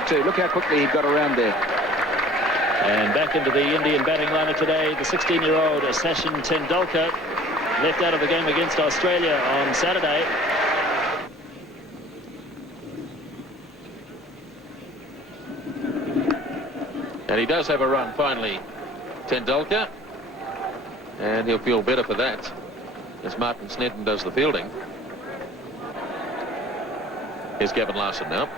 forward too. Look how quickly he got around there. And back into the Indian batting lineup today, the 16-year-old Sachin Tendulkar, left out of the game against Australia on Saturday. And he does have a run finally, Tendulkar, and he'll feel better for that as Martin Snedden does the fielding. Here's Gavin Larson now.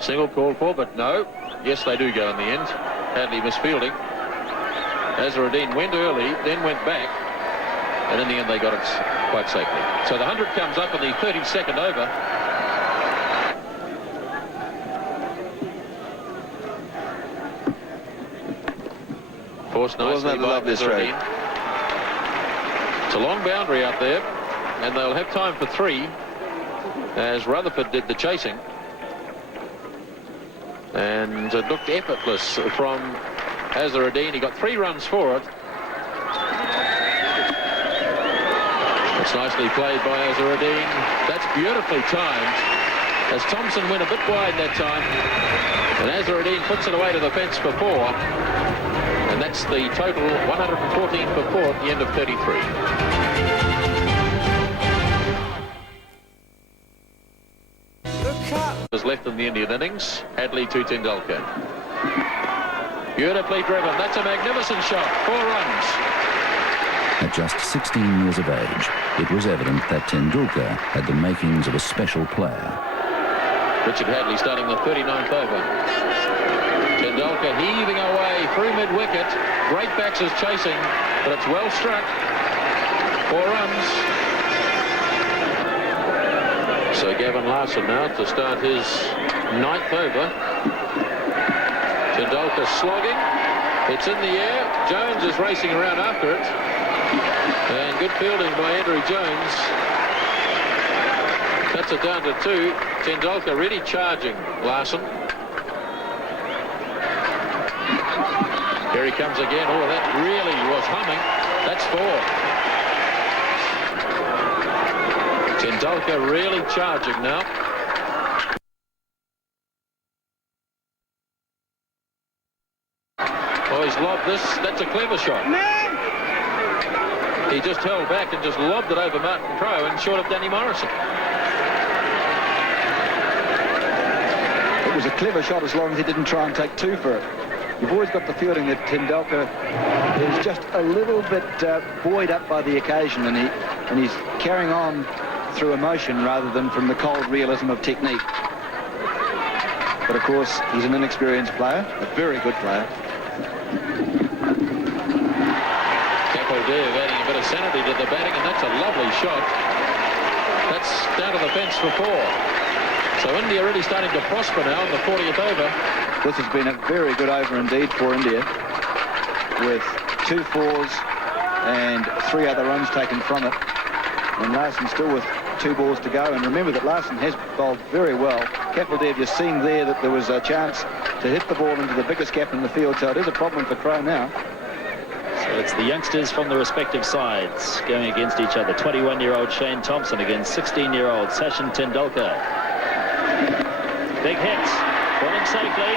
Single called for, but no. Yes, they do go in the end. Hadley misfielding. Azharuddin went early, then went back, and in the end they got it quite safely. So the 100 comes up in the 32nd over. Forced nicely by Azharuddin. It's a long boundary out there, and they'll have time for 3, as Rutherford did the chasing. And it looked effortless from Azharuddin. He got 3 runs for it. It's nicely played by Azharuddin. That's beautifully timed, as Thompson went a bit wide that time, and Azharuddin puts it away to the fence for 4. And that's the total, 114 for 4 at the end of 33. Is left in the Indian innings. Hadley to Tendulkar. Beautifully driven. That's a magnificent shot. 4 runs. At just 16 years of age, it was evident that Tendulkar had the makings of a special player. Richard Hadley starting the 39th over. Tendulkar heaving away through mid-wicket. Great backs is chasing, but it's well struck. 4 runs. So Gavin Larson now to start his 9th over. Tendulkar slogging. It's in the air. Jones is racing around after it. And good fielding by Andrew Jones. Cuts it down to 2. Tendulkar really charging Larson. Here he comes again. Oh, that really was humming. That's 4. Tendulkar really charging now. Oh, he's lobbed this. That's a clever shot. He just held back and just lobbed it over Martin Crowe and short of Danny Morrison. It was a clever shot as long as he didn't try and take 2 for it. You've always got the feeling that Tendulkar is just a little bit buoyed up by the occasion, and he's carrying on through emotion rather than from the cold realism of technique. But of course, he's an inexperienced player, a very good player. Capaldive adding a bit of sanity to the batting, and that's a lovely shot. That's down to the fence for 4. So India really starting to prosper now in the 40th over. This has been a very good over indeed for India, with 2 4s and 3 other runs taken from it. And Larson still with 2 balls to go. And remember that Larson has bowled very well. Capaldive, you're seeing there that there was a chance to hit the ball into the biggest gap in the field. So it is a problem for Crowe now. So it's the youngsters from the respective sides going against each other. 21-year-old Shane Thompson against 16-year-old Sachin Tendulkar. Big hit. Falling safely.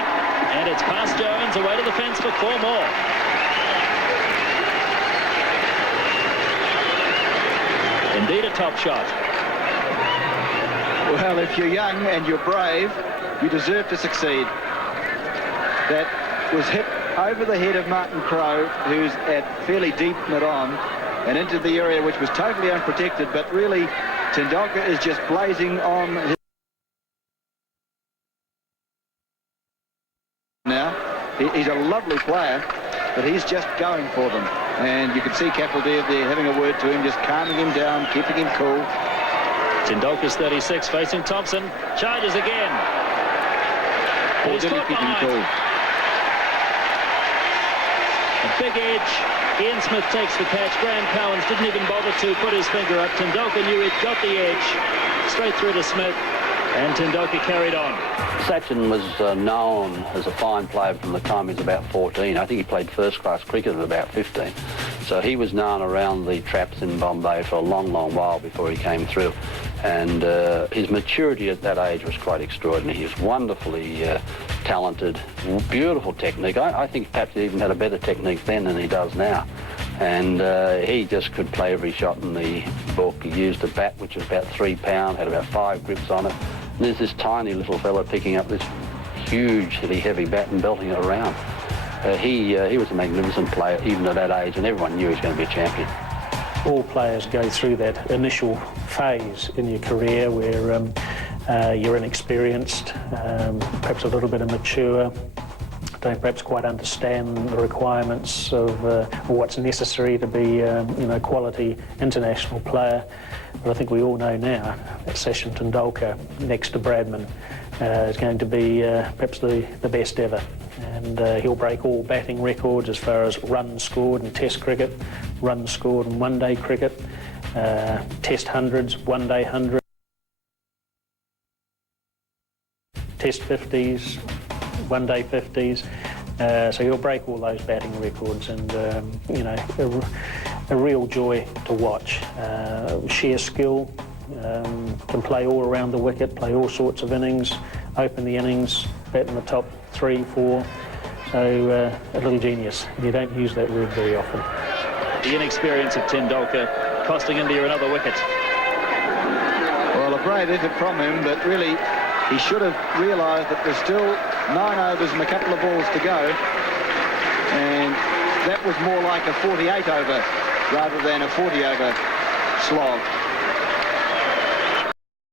And it's past Jones, away to the fence for 4 more. Indeed a top shot. Well, if you're young and you're brave, you deserve to succeed. That was hit over the head of Martin Crowe, who's at fairly deep mid-on, and into the area which was totally unprotected, but really Tendulkar is just blazing on his... Now, he's a lovely player, but he's just going for them. And you can see Capaldive there having a word to him, just calming him down, keeping him cool. Tendulkar's 36, facing Thompson. Charges again. Or did he keep him cool? A big edge. Ian Smith takes the catch. Graham Cowans didn't even bother to put his finger up. Tendulkar knew he'd got the edge. Straight through to Smith. And Tendulkar carried on. Sachin was known as a fine player from the time he was about 14. I think he played first-class cricket at about 15. So he was known around the traps in Bombay for a long, long while before he came through. And his maturity at that age was quite extraordinary. He was wonderfully talented, beautiful technique. I think perhaps he even had a better technique then than he does now. And he just could play every shot in the book. He used a bat which was about 3 pounds, had about 5 grips on it. And there's this tiny little fella picking up this hugely heavy bat and belting it around. He was a magnificent player even at that age, and everyone knew he was going to be a champion. All players go through that initial phase in your career where you're inexperienced, perhaps a little bit immature, don't perhaps quite understand the requirements of what's necessary to be a quality international player. But I think we all know now that Sachin Tendulkar, next to Bradman, is going to be perhaps the best ever. And he'll break all batting records as far as runs scored in Test cricket, runs scored in one-day cricket, Test hundreds, one-day hundreds, Test 50s, one-day 50s. So he'll break all those batting records, and a real joy to watch. Sheer skill, can play all around the wicket, play all sorts of innings, open the innings, bat in the top 3, 4. So a little genius. You don't use that word very often. The inexperience of Tendulkar costing India another wicket. Well, a brave effort from him, but really he should have realised that there's still 9 overs and a couple of balls to go, and that was more like a 48 over rather than a 40 over slog.